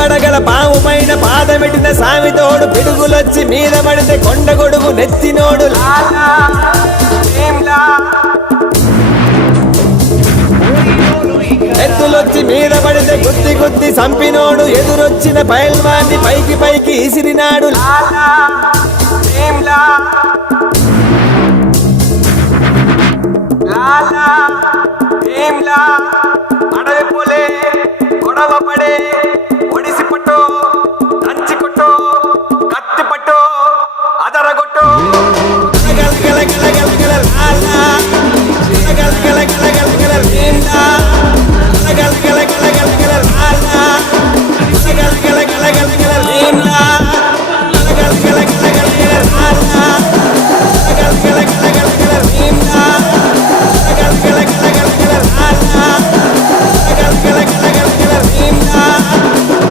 పడగల పాము పైన పాదమెట్టిన సామితోడు పిడుగులొచ్చి మీద పడితే కొండ గొడుగు నెత్తినోడు ఎత్తులొచ్చి మీద పడితే గుద్ది గుద్ది సంపినోడు ఎదురొచ్చిన పైల్వాన్ని పైకి పైకి ఇసిరినాడు అడవి పొలే గొడవ పడే